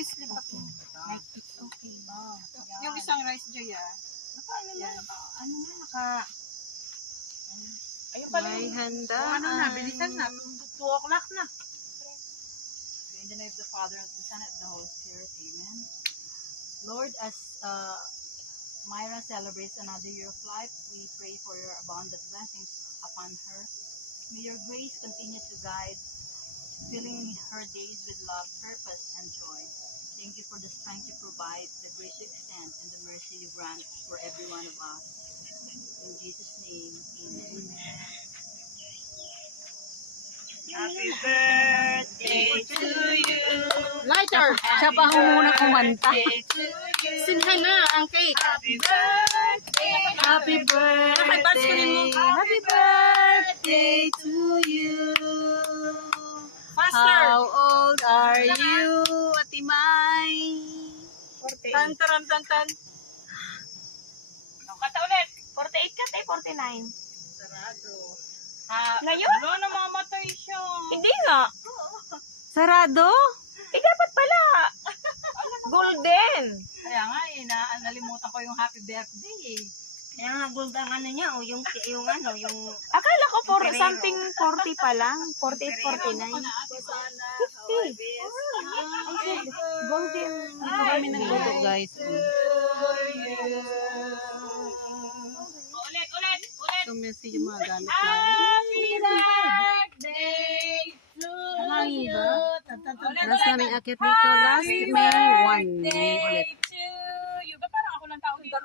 rice slip ako. Like, it's okay. Yung isang rice joy Ano na, naka... Ayun pala May yung... handa. Ano na, bilisan na. 2 o'clock na. In the name of the Father, and of the Son, and of the Holy Spirit. Amen. Lord, as Myra celebrates another year of life, we pray for your abundant blessings upon her. May your grace continue to guide, filling her days with love, purpose, and joy. Thank you for the strength you provide, the grace you extend, and the mercy you grant for every one of us. In Jesus' name, amen. Happy birthday to you. Lighter! Siya pa muna kumanta. Sinhan na ang cake. Happy birthday. Happy birthday. Happy birthday to you. How old are you, Ate May? Tan, taran, tan, tan. Kata ulit. 48 ka, 49. Sarado. Ngayon? Wala, namamatay siya. Hindi nga. Sarado? Dapat pala. Golden. Kaya nga, nalimutan ko yung happy birthday eh. Kaya nga gold ang ano niya, o yung ano, yung Akala ko for something 40 pa lang. 48, 49. 50. Golden. Kami nagluto, guys. Ulit. So, messy yung mga gamit namin. Happy birthday to you. Last namin akit dito. Last May 1. May ulit. To you. Ba parang ako lang tao dito?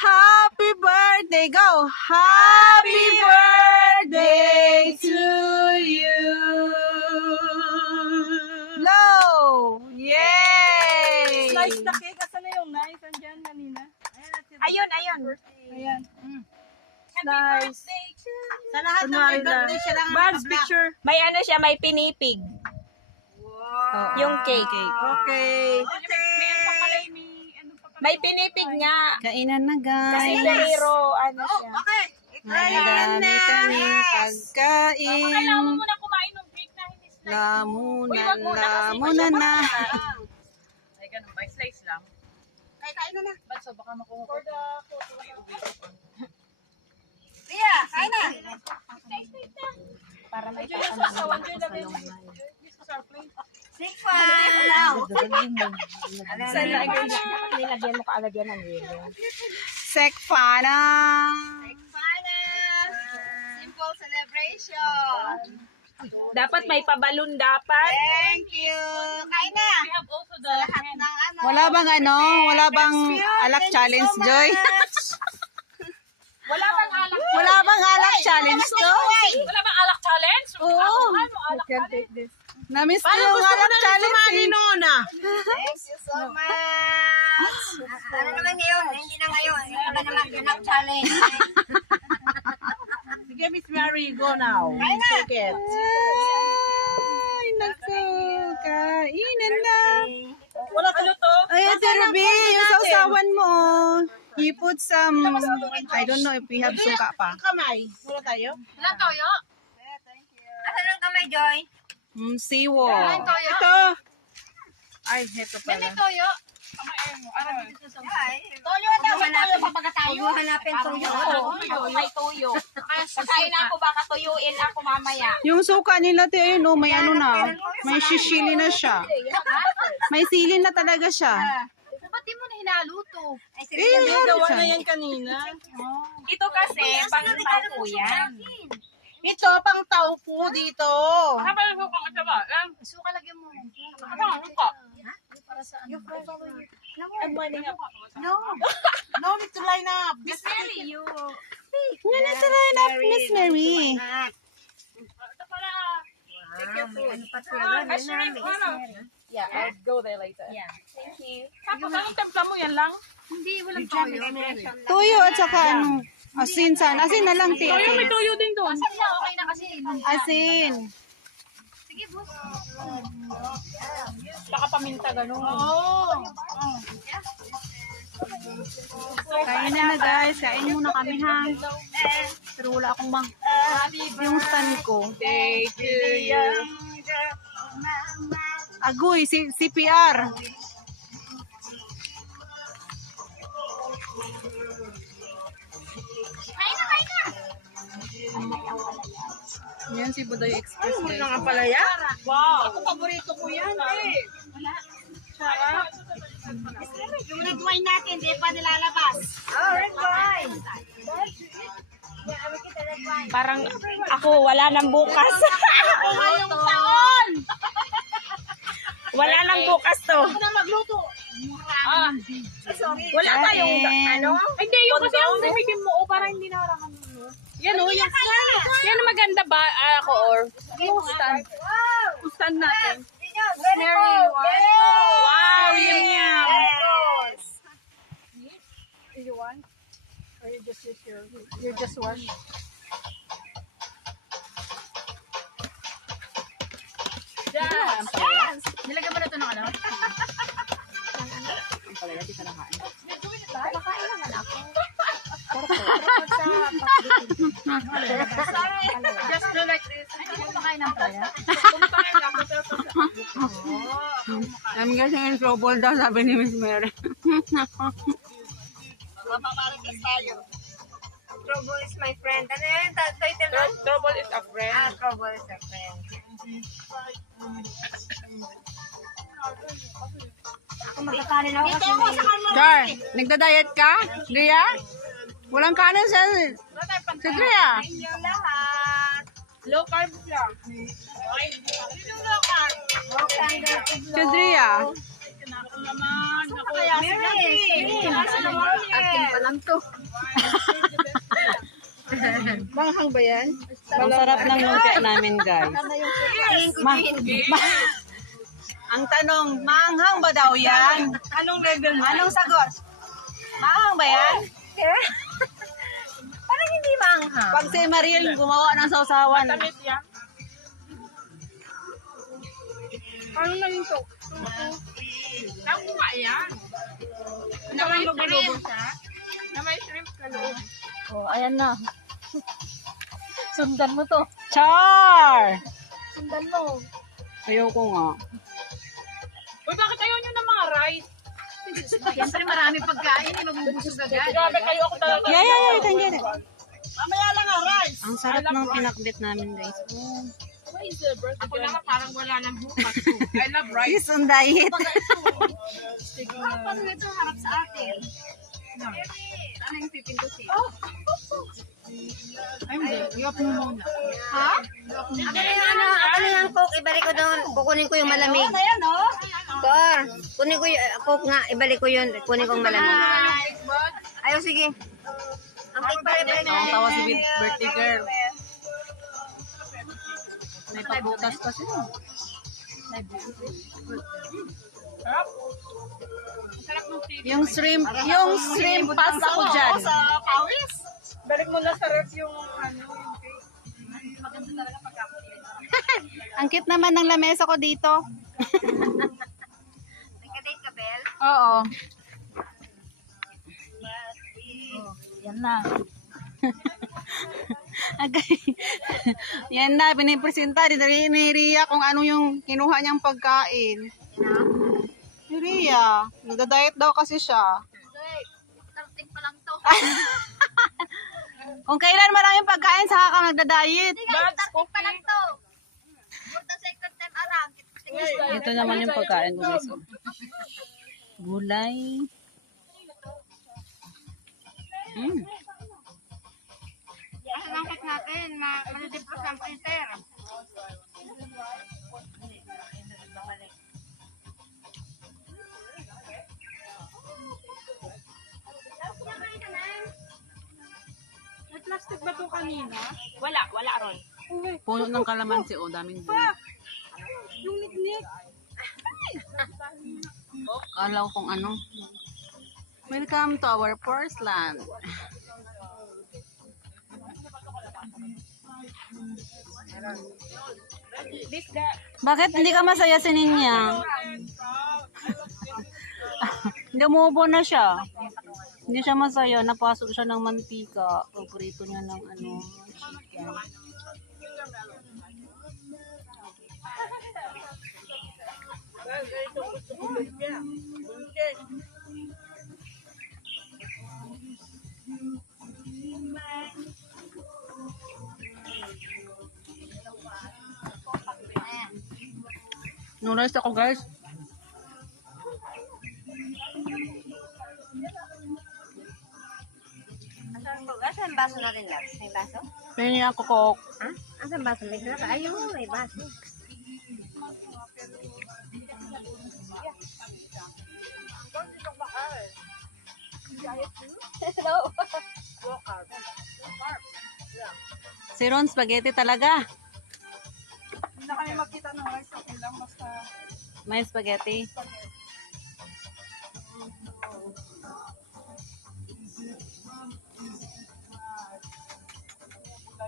Happy birthday! Go! Happy birthday to you! Low! Yay! Slice na cake. Asan na yung knife? Andyan kanina. Ayun. Ayan. Nice. Birthday to you. sa lahat ng Kunwari may birthday siya lang ang Barb's naka-black. picture. May ano siya, may pinipig. Oh, Yung cake. Okay. May pinipig nga. Kainan na, Kasi guys. pero ano siya. Okay. Madami kaming pagkain. Kailangan mo muna kumain ng cake na hindi slice. Lamunan na. Ay, ganun ba? Slice lang. Kain na na. Ba't so baka makuha ko? For the photo. Tia, kain na. Para may Diyan yung sasawan. Diyan lagay mo. Use ko sa plate. Sikpa. Now. Sa nilagyan mo kaagad yan ng yelo. Sekfana. Simple celebration. Dapat may pabalon dapat. Thank you. Kain na. We have also the Lahat ng ano. Wala bang ano? Wala bang alak challenge, Joy? Wala bang alak? Wala bang alak challenge to? Wala bang alak challenge? Oo. Ano alak challenge? Na-miss ko yung alak challenge. Thank you so much. Ano naman ngayon? Hindi na ngayon. Iba naman anak challenge. Sige, Miss Mary, go now. Kain na. Ay, naku. Kainan na. Wala ano to? Ay, Ate Ruby, yung sausawan mo. You put some, I don't know if we have suka pa. Kamay. Wala tayo? Ilan toyo? Asan ang kamay, Joy? Seawater. Ito. Ay, heto pala. Toyo. Kamay mo. Ano? Toyo daw. Toyo pa pagkatayo. Hanapin toyo. May tuyo. Kakain ako, baka tuyuin ako mamaya. Yung suka nila, te, no, may ano na. May sisili na siya. May sili na talaga siya. Ba't di mo na hinaluto? Ay, Eh, yung Gawa ano na siya. yan kanina. Ito kasi, pang tao yan. Ito, pang taupo dito. Ano ba yung sukang at saba? Suka lagyan mo. Ano ang suka? No. No need to line up. Miss Mary, you. Yan na sa lineup, Miss Mary. Ito pala. Ano pa sila? Yeah, I'll go there later. Yeah. Thank you. Tapos anong templa mo yan lang? Hindi, walang toyo. Tuyo at saka ano, asin sana. Asin na lang, te. Toyo, may toyo din doon. Asan siya? Okay na kasi. Asin. Sige, boss. Baka paminta ganun. Oo. Kain na guys. Kain muna kami, ha. Pero wala akong yung stand ko. Day to you. Agoy, CPR. Yan si Budoy Express. Ano nga pala yan? Wow. Ako paborito ko yan eh. Yung red wine natin, di pa nilalabas. Oh, red wine. Parang ako, wala nang bukas. Ngayong taon! Wala nang bukas to. Ako na magluto. Wala tayong ano? Hindi, yung kasi ang bibigyan mo, parang hindi narangan mo. Yan o, yan. Yan maganda ba? Ako or? Yung stand. Yung stand natin. Mary, Wow, yan yan. You want? Or you just use you just wash? Nilagyan mo na ito ng ano? Just do like this. Kumakain ng pala. I'm getting in trouble daw, sabi ni Miss Mary. Mapaparitas tayo. Trouble is my friend. Ano yun? Title na? Trouble is a friend. Ah, trouble is a friend. Ako magkakanin ako kasi may... Char, nagda-diet ka? Dria? Walang kanin sa Dria. Yung lahat. Low carb lang. Yung low carb. Okay, Sa Dria. acting pa lang to. Manghang ba yan? Ang sarap ng lumpia namin, guys. Ang tanong, maanghang ba daw yan? Anong level mo? Anong sagot? Maanghang ba yan? Parang hindi manghang. Pag si Mariel gumawa ng sausawan. Tamit yan. Ano na yung to? Nakuha yan. Na may shrimp. Na may shrimp na loob. Oh, ayan na. Sundan mo to. Char! Sundan mo. Ayoko nga. Uy, bakit ayaw nyo ng mga rice? Siyempre marami pagkain, eh, mabubusog agad. Grabe kayo ako talaga. Yeah, you can get it. Mamaya lang nga rice. Ang sarap ng pinakbit namin, guys. Ako lang nga parang wala nang bukas. I love rice. He's on diet. Paano ito harap sa atin? Ano yung pipindusin? Ha? Ako na yung coke, ibalik ko doon. Kukunin ko yung malamig. Ayan o. Kor, kunin ko yung coke nga, ibalik ko yun. Kunin ko yung malamig. Ayaw, sige. Ang cake pala, ibalik ko. Ang tawa si birthday girl. May pabutas kasi. Sarap. Sarap ng tea. Yung shrimp pasta ko dyan. Sa pawis. Balik mo na sa ref yung ano, yung cake. Maganda talaga pagkakakilit. Ang cute naman ng lamesa ko dito. Nagka-date ka, Bel? Oo. Yan na. Okay. Yan na, pinipresenta ni Ria kung ano yung kinuha niyang pagkain. Si Ria, nagda-diet daw kasi siya. Tarting pa lang to. Kung kailan maraming pagkain, saka ka nagda-diet. Tarting pa lang to. For the second time around. Ito naman yung pagkain ko, guys. Gulay. Ang langkit natin, manidipros ang printer. May plastic ba ito kanina? Wala ron. Puno ng kalamansi, oh, daming gulay. Yung niknik. Kala ko kung ano. Welcome to our porcelain. Bakit hindi ka masaya si Ninya? Lumubo na siya. Hindi siya masaya. Napasok siya ng mantika. Paborito niya ng ano, chicken. Noodles ako guys. Asan baso natin, Lab? May baso? Pinili ako Coke. Ha? Asan baso? May baso? Ayun, may baso. Si Ron, spaghetti talaga. Hindi na kami magkita ng rice. Okay lang. Basta May spaghetti.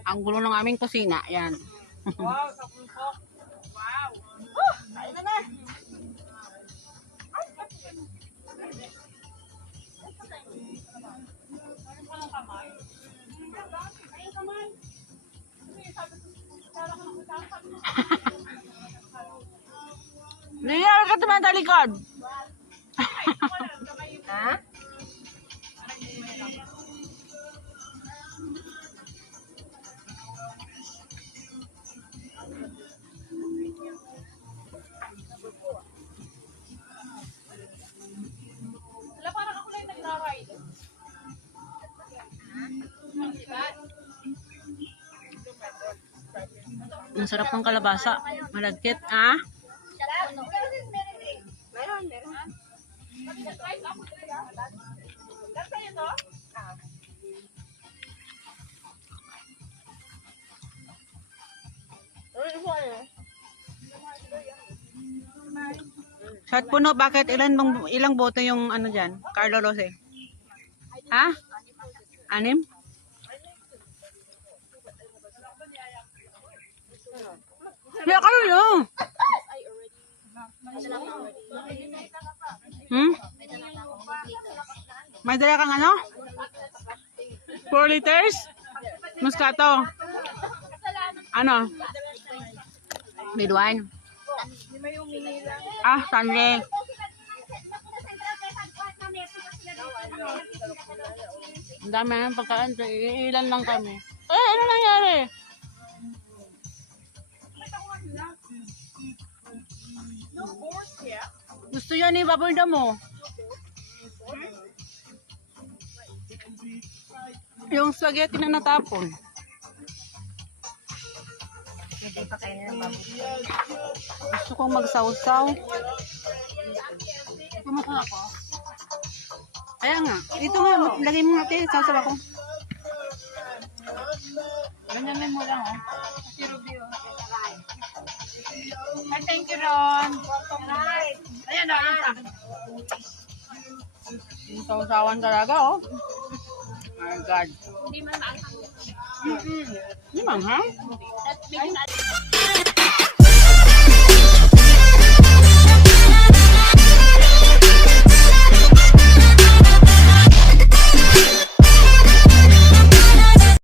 Ang gulo ng aming kusina. Yan. wow, sa puso. Wow. Kain na na. Liya ka tumatalikod. Ha? Wala, parang ako lang nagra-ride. Ang sarap ng kalabasa. Malagkit. Ah? Meron, meron. Shot puno, bakit ilang boto yung ano dyan? Carlo Rose. Ha? 6? Kaya kayo yun. May dala kang ano? 4 liters? Moscato. Ano? Red wine. Ah, Sunday. Ang dami ng pagkain. Ilan lang kami. Eh, ano nangyari? Gusto yan ni Baboy Damo. Yung spaghetti na natapon. Hindi pa kayo ng baboy. Gusto kong magsawsaw. Kumaka ako. Kaya nga. Ito nga. Lagay mo natin. Sawsaw ako. Ganyamin mo lang, oh. Si Ruby, oh. Ay, thank you, Ron. Ayan, oh, yung sa akin. Yung sawsawan talaga, oh. My God. Hindi man maanghang. Hindi manghang. Medyo na-